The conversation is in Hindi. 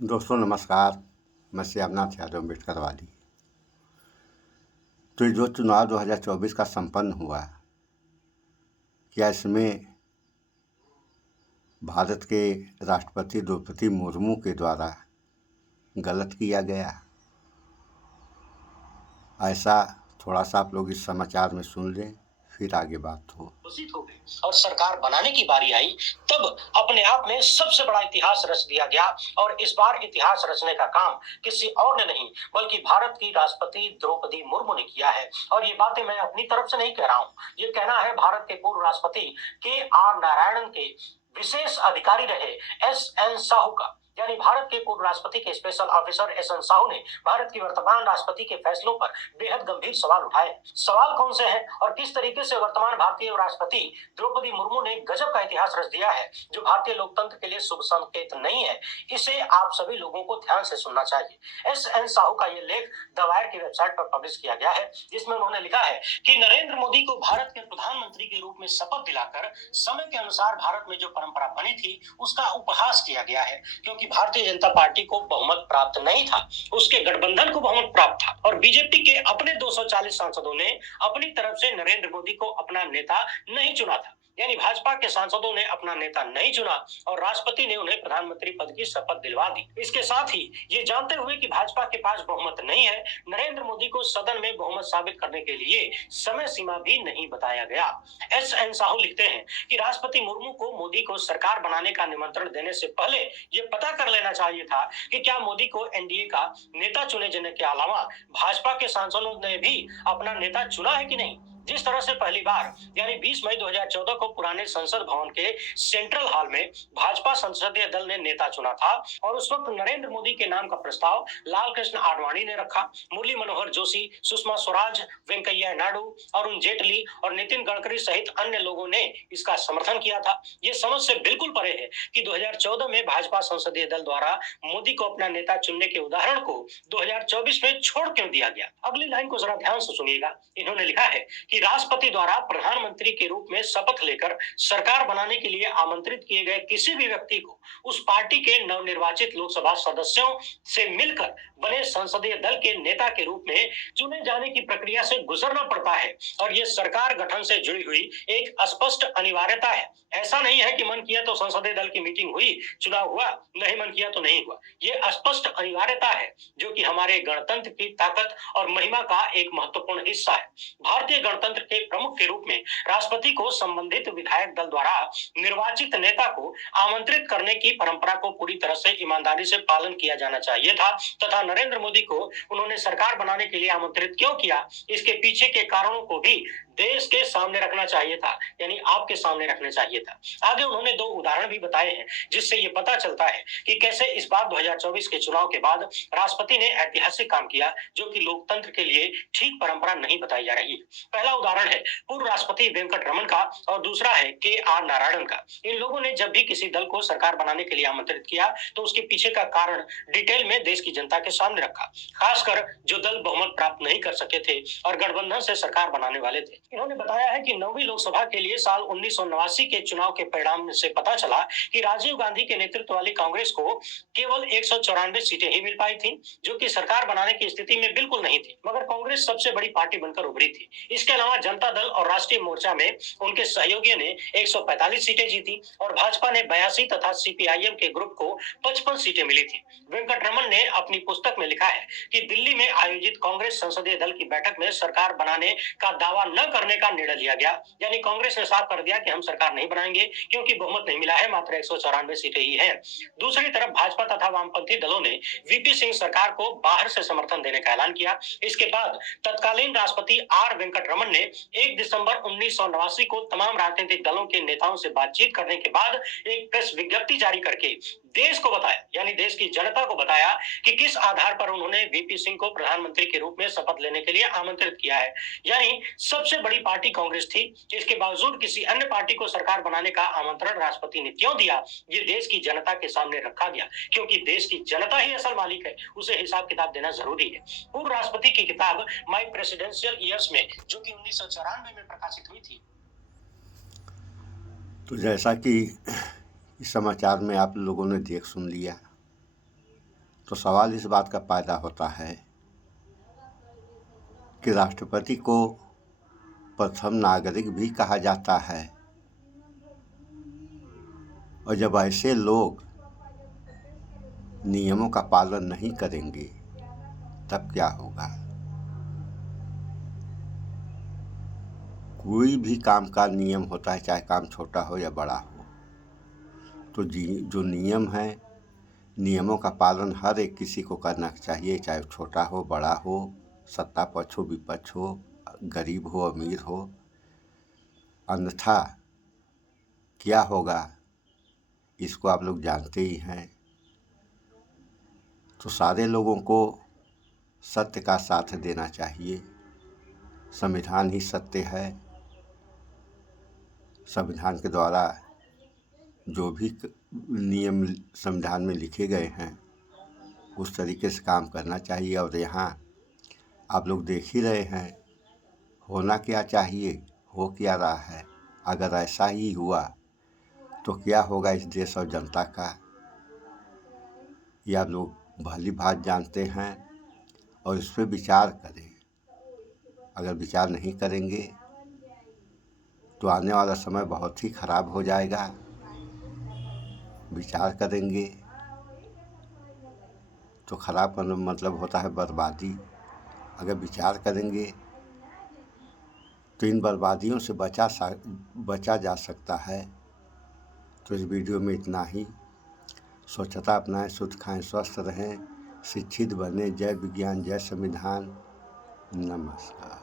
दोस्तों नमस्कार। मैं श्यामनाथ यादव अम्बेडकर वाली। तो ये जो चुनाव 2024 का संपन्न हुआ, क्या इसमें भारत के राष्ट्रपति द्रौपदी मुर्मू के द्वारा गलत किया गया? ऐसा थोड़ा सा आप लोग इस समाचार में सुन लें, फिर आगे बात हो। घोषित हो गई और सरकार बनाने की बारी आई, तब अपने आप में सबसे बड़ा इतिहास रच दिया गया। और इस बार इतिहास रचने का काम किसी और ने नहीं बल्कि भारत की राष्ट्रपति द्रौपदी मुर्मू ने किया है। और ये बातें मैं अपनी तरफ से नहीं कह रहा हूँ, ये कहना है भारत के पूर्व राष्ट्रपति KR नारायणन के विशेष अधिकारी रहे SN साहू का। यानी भारत के पूर्व राष्ट्रपति के स्पेशल ऑफिसर SN साहू ने भारत की वर्तमान राष्ट्रपति के फैसलों पर बेहद गंभीर सवाल उठाए। सवाल कौन से हैं और किस तरीके से वर्तमान भारतीय राष्ट्रपति द्रौपदी मुर्मू ने गजब का इतिहास रच दिया है, जो भारतीय लोकतंत्र के लिए शुभ संकेत नहीं है। इसे आप सभी लोगों को ध्यान से सुनना चाहिए। SN साहू का यह लेख द वायर की वेबसाइट पर पब्लिश किया गया है, जिसमें उन्होंने लिखा है कि नरेंद्र मोदी को भारत के प्रधानमंत्री के रूप में शपथ दिलाकर समय के अनुसार भारत में जो परंपरा बनी थी उसका उपहास किया गया है, क्योंकि भारतीय जनता पार्टी को बहुमत प्राप्त नहीं था, उसके गठबंधन को बहुमत प्राप्त था। और बीजेपी के अपने 240 सांसदों ने अपनी तरफ से नरेंद्र मोदी को अपना नेता नहीं चुना था। यानी भाजपा के सांसदों ने अपना नेता नहीं चुना और राष्ट्रपति ने उन्हें प्रधानमंत्री पद की शपथ दिलवा दी। इसके साथ ही ये जानते हुए कि भाजपा के पास बहुमत नहीं है, नरेंद्र मोदी को सदन में बहुमत साबित करने के लिए समय सीमा भी नहीं बताया गया। SN साहू लिखते हैं कि राष्ट्रपति मुर्मू को मोदी को सरकार बनाने का निमंत्रण देने से पहले ये पता कर लेना चाहिए था कि क्या मोदी को NDA का नेता चुने जाने के अलावा भाजपा के सांसदों ने भी अपना नेता चुना है कि नहीं। जिस तरह से पहली बार यानी 20 मई 2014 को पुराने संसद भवन के सेंट्रल हॉल में भाजपा संसदीय दल ने नेता चुना था और उस वक्त नरेंद्र मोदी के नाम का प्रस्ताव लाल कृष्ण आडवाणी ने रखा, मुरली मनोहर जोशी, सुषमा स्वराज, वेंकैया नायडू, अरुण जेटली और नितिन गडकरी सहित अन्य लोगों ने इसका समर्थन किया था। ये समझ से बिल्कुल परे है कि 2014 में भाजपा संसदीय दल द्वारा मोदी को अपना नेता चुनने के उदाहरण को 2024 में छोड़ क्यों दिया गया। अगली लाइन को जरा ध्यान से सुनिएगा। इन्होंने लिखा है कि राष्ट्रपति द्वारा प्रधानमंत्री के रूप में शपथ लेकर सरकार बनाने के लिए आमंत्रित किए गए किसी भी व्यक्ति को उस पार्टी के नवनिर्वाचित लोकसभा सदस्यों से मिलकर बने संसदीय दल के नेता के रूप में चुने जाने की प्रक्रिया से गुजरना पड़ता है और यह सरकार गठन से जुड़ी हुई एक स्पष्ट अनिवार्यता है। ऐसा नहीं है कि मन किया तो संसदीय दल की मीटिंग हुई, चुनाव हुआ, नहीं मन किया तो नहीं हुआ। यह स्पष्ट अनिवार्यता है जो कि हमारे गणतंत्र की ताकत और महिमा का एक महत्वपूर्ण हिस्सा है। भारतीय गणतंत्र के प्रमुख के रूप में राष्ट्रपति को संबंधित विधायक दल द्वारा निर्वाचित नेता को आमंत्रित करने की परंपरा को पूरी तरह से ईमानदारी से पालन किया जाना चाहिए था तथा नरेंद्र मोदी को उन्होंने सरकार बनाने के लिए आमंत्रित क्यों किया, इसके पीछे के कारणों को भी देश के सामने रखना चाहिए था, यानी आपके सामने रखना चाहिए था। आगे उन्होंने 2 उदाहरण भी बताए हैं जिससे ये पता चलता है कि कैसे इस बार 2024 के चुनाव के बाद राष्ट्रपति ने ऐतिहासिक काम किया जो कि लोकतंत्र के लिए ठीक परंपरा नहीं बताई जा रही है। पहला उदाहरण है पूर्व राष्ट्रपति वेंकट रमन का और दूसरा है KR नारायणन का। इन लोगों ने जब भी किसी दल को सरकार बनाने के लिए आमंत्रित किया तो उसके पीछे का कारण डिटेल में देश की जनता के सामने रखा, खासकर जो दल बहुमत प्राप्त नहीं कर सके थे और गठबंधन से सरकार बनाने वाले थे। इन्होंने बताया है कि 9वीं लोकसभा के लिए साल 1989 के चुनाव के परिणाम से पता चला कि राजीव गांधी के नेतृत्व वाली कांग्रेस को केवल 194 सीटें ही मिल पाई थी, जो कि सरकार बनाने की स्थिति में बिल्कुल नहीं थी, मगर कांग्रेस सबसे बड़ी पार्टी बनकर उभरी थी। इसके अलावा जनता दल और राष्ट्रीय मोर्चा में उनके सहयोगियों ने 145 सीटें जीती और भाजपा ने 82 तथा CPIM के ग्रुप को 55 सीटें मिली थी। वेंकट रमन ने अपनी पुस्तक में लिखा है कि दिल्ली में आयोजित कांग्रेस संसदीय दल की बैठक में सरकार बनाने का दावा न करने का निर्णय लिया गया, यानी कांग्रेस ने साफ कर दिया कि हम सरकार नहीं बनाएंगे क्योंकि बहुमत नहीं मिला है, मात्र 194 सीटें ही हैं। दूसरी तरफ भाजपा तथा वामपंथी दलों ने VP सिंह सरकार को बाहर से समर्थन देने का ऐलान किया। इसके बाद तत्कालीन राष्ट्रपति R वेंकट रमन ने 1 दिसंबर 1989 को तमाम राजनीतिक दलों के नेताओं से बातचीत करने के बाद एक प्रेस विज्ञप्ति जारी करके देश को बताया, यानी देश की जनता को बताया कि किस आधार पर उन्होंने VP सिंह को प्रधानमंत्री के रूप में शपथ लेने के लिए आमंत्रित किया है। यानी सबसे बड़ी पार्टी कांग्रेस थी, इसके बावजूद किसी अन्य पार्टी को सरकार बनाने का आमंत्रण राष्ट्रपति ने क्यों दिया, ये देश की जनता के सामने रखा गया, क्योंकि देश की जनता ही असल मालिक है, उसे हिसाब किताब देना जरूरी है। पूर्व राष्ट्रपति की किताब माय प्रेसिडेंशियल ईयर्स में, जो कि 1994 में प्रकाशित हुई थी। तो जैसा कि इस समाचार में आप लोगों ने देख सुन लिया तो सवाल इस बात का पैदा होता है कि राष्ट्रपति को प्रथम नागरिक भी कहा जाता है, और जब ऐसे लोग नियमों का पालन नहीं करेंगे तब क्या होगा। कोई भी काम का नियम होता है, चाहे काम छोटा हो या बड़ा हो, तो जो नियम है, नियमों का पालन हर एक किसी को करना चाहिए, चाहे छोटा हो बड़ा हो, सत्ता पक्ष हो विपक्ष हो, गरीब हो अमीर हो। अन्यथा क्या होगा इसको आप लोग जानते ही हैं। तो सारे लोगों को सत्य का साथ देना चाहिए। संविधान ही सत्य है। संविधान के द्वारा जो भी नियम संविधान में लिखे गए हैं उस तरीके से काम करना चाहिए। और यहाँ आप लोग देख ही रहे हैं होना क्या चाहिए, हो क्या रहा है। अगर ऐसा ही हुआ तो क्या होगा इस देश और जनता का, ये आप लोग भली भांति जानते हैं और इस पर विचार करें। अगर विचार नहीं करेंगे तो आने वाला समय बहुत ही खराब हो जाएगा। विचार करेंगे तो खराब का मतलब होता है बर्बादी। अगर विचार करेंगे तो इन बर्बादियों से बचा जा सकता है। तो इस वीडियो में इतना ही। स्वच्छता अपनाएं, शुद्ध खाएं, स्वस्थ रहें, शिक्षित बने। जय विज्ञान, जय संविधान। नमस्कार।